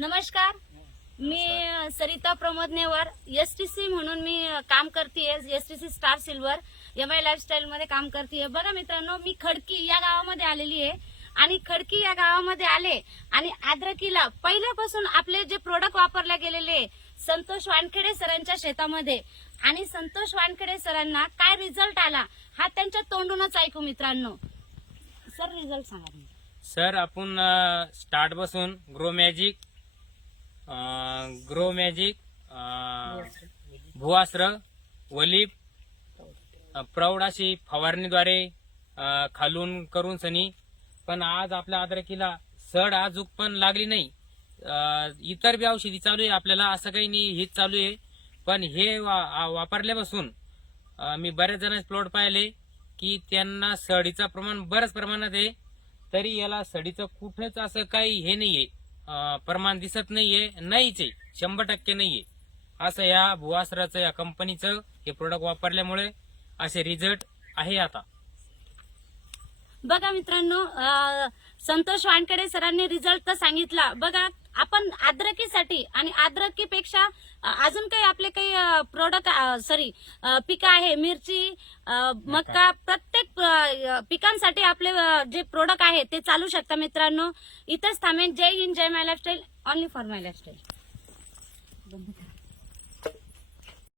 नमस्कार, मी Sarita Pramod never STC म्हणून मी काम करतेय. STC star silver MI lifestyle मध्ये काम करतेय. बघा मित्रांनो, मी खडकी या गावामध्ये आलेली आहे आणि खडकी या गावामध्ये आले आणि अद्रकीला पहिल्यापासून आपले जे प्रोडक्ट वापरले गेलेले संतोष वानखेडे सरांच्या शेतामध्ये आणि संतोष वानखेडे सरांना काय रिझल्ट आला हा त्यांच्या तोंडूनच ऐकू. मित्रांनो, सर रिझल्ट सांगा. सर, आपण स्टार्ट पासून ग्रो मॅजिक भुआस्त्र वलीप प्रौढ अशी फवारणीद्वारे खालून करून सनी, पण आज आपल्या अद्रकीला सड आजूक पण लागली नाही. इतर बी औषधी चालू आहे आपल्याला, असं काही नाही हेच चालू आहे. पण हे वापरल्यापासून मी बऱ्याच जणांचे प्लॉट पाहिले की त्यांना सडीचं प्रमाण बऱ्याच प्रमाणात आहे. तरी याला सडीचं कुठंच असं काही हे नाहीये, प्रमाण दिसत नाहीये, नाहीच आहे, 100% नाहीये. असं या भुआस्त्राचं या कंपनीचं हे प्रोडक्ट वापरल्यामुळे असे रिझल्ट आहे. आता बघा मित्रांनो, संतोष वानखेडे सरांनी रिझल्ट तर सांगितला. बघा, आपण अद्रकीसाठी आणि अद्रकीपेक्षा अजून काही आपले काही प्रोडक्ट पिकं आहे, मिरची, मका, प्रत्येक पिकांसाठी आपले जे प्रोडक्ट आहे ते चालू शकता. मित्रांनो, इथंच थांबेन. जय हिंद, जय my lifestyle, only for my lifestyle.